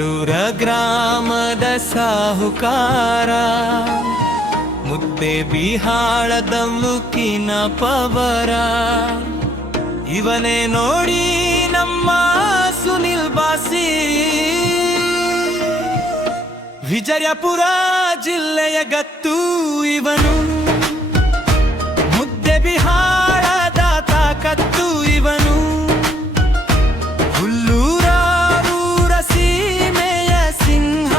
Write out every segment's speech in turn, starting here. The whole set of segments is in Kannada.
ಹುಲ್ಲೂರ ಗ್ರಾಮದ ಸಾಹುಕಾರ, ಮುದ್ದೆ ಬಿಹಾಳದ ಮುಕ್ಕಿನ ಪವರ, ಇವನೇ ನೋಡಿ ನಮ್ಮ ಸುನಿಲ್ ಬಾಸಿ. ವಿಜಯಪುರ ಜಿಲ್ಲೆಯ ಗತ್ತು ಇವನು, ಮುದ್ದೆ ಬಿಹಾಳದ ತಾಕತ್ತು ಇವನು. ಹುಲ್ಲೂರ ಸೀಮೆಯ ಸಿಂಹ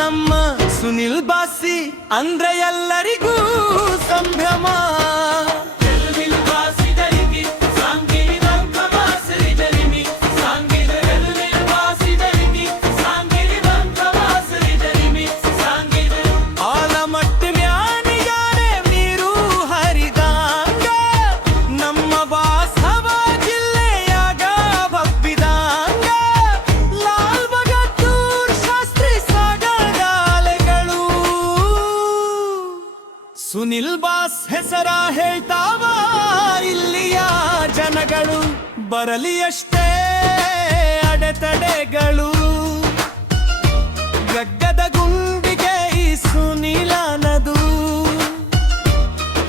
ನಮ್ಮ ಸುನಿಲ್ ಬಾಸಿ, ಅಂದ್ರೆ ಎಲ್ಲರಿಗೂ ಸಂಭ್ರಮ. ಸುನಿಲ್ ಬಾಸ್ ಹೆಸರ ಹೇಳ್ತಾವ ಇಲ್ಲಿಯ ಜನಗಳು, ಬರಲಿ ಅಷ್ಟೇ ಅಡೆತಡೆಗಳು. ಗಡ್ಡದ ಗುಂಡಿಗೆ ಈ ಸುನಿಲನದು,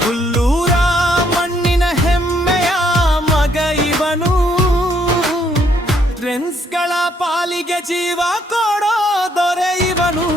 ಹುಲ್ಲೂರ ಮಣ್ಣಿನ ಹೆಮ್ಮೆಯ ಮಗ ಇವನು. ಫ್ರೆಂಡ್ಸ್ಗಳ ಪಾಲಿಗೆ ಜೀವ ಕೊಡೋ ದೊರೆ ಇವನು.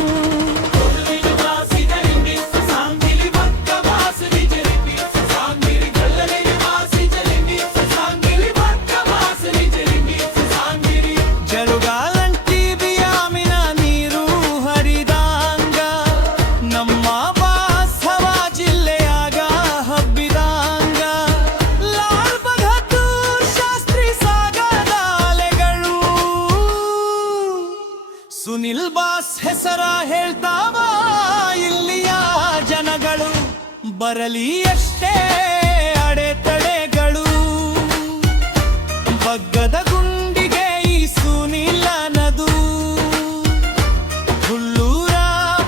ಸುನಿಲ್ ಬಾಸ್ ಹೆಸರ ಹೇಳ್ತಾವ ಇಲ್ಲಿಯ ಜನಗಳು, ಬರಲಿ ಅಷ್ಟೇ ಅಡೆತಡೆಗಳು. ಬಗ್ಗದ ಗುಂಡಿಗೆ ಈ ಸುನಿಲನದು, ಹುಲ್ಲೂರ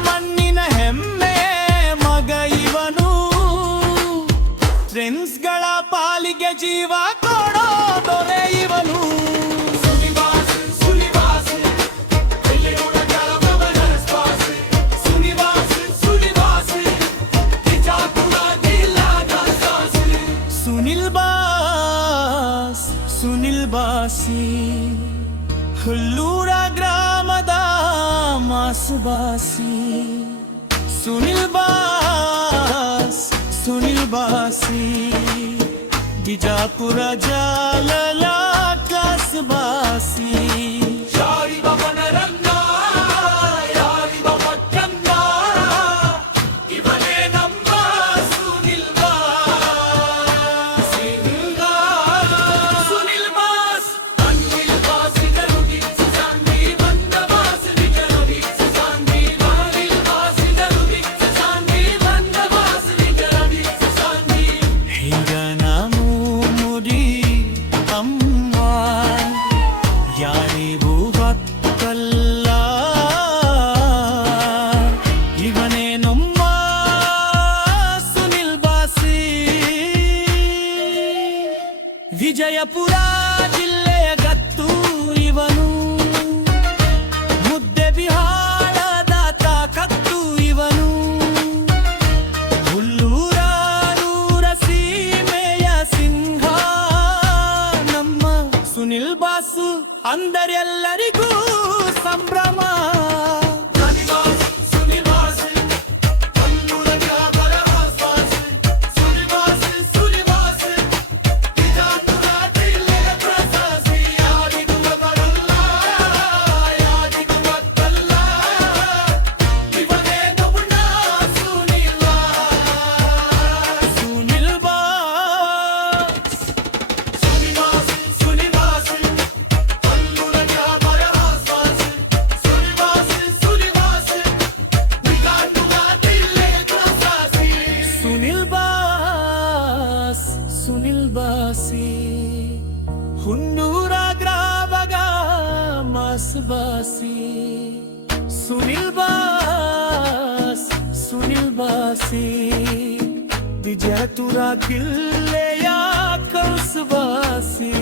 ಮಣ್ಣಿನ ಹೆಮ್ಮೆ ಮಗ ಇವನು. ಫ್ರೆಂಡ್ಸ್ಗಳ ಪಾಲಿಗೆ ಜೀವ ಕೊಡೋ ದೊರೆ ಇವನು. ಸುನಿಲ್ ಬಾಸಿ ಹುಲ್ಲೂರ ಗ್ರಾಮದ ಮಾಸುಬಾಸಿ. ಸುನಿಲ್ ಬಾಸಿ ಬಿಜಾಪುರ ಜಾಲಲ ಕಸಬಾಸಿ. ವಿಜಯಪುರ ಜಿಲ್ಲೆಯ ಗತ್ತು ಇವನು, ಮುದ್ದೆ ಬಿಹಾಳದ ತಾಕತ್ತು ಇವನು. ಹುಲ್ಲೂರ ಸೀಮೆಯ ಸಿಂಹ ನಮ್ಮ ಸುನಿಲ್ ಬಾಸು, ಅಂದರೆಲ್ಲರಿಗೂ ಸಂಭ್ರಮ. ಸುನಿಲ್ ಬಾಸಿ ಹುನ್ನೂರ ಗ್ರಾಮಗ ಮಾಸುಬಾಸಿ. ಸುನಿಲ್ ಬಾಸಿ ವಿಜಯಪುರ ಜಿಲ್ಲೆಯ ಕಸಬಾಸಿ.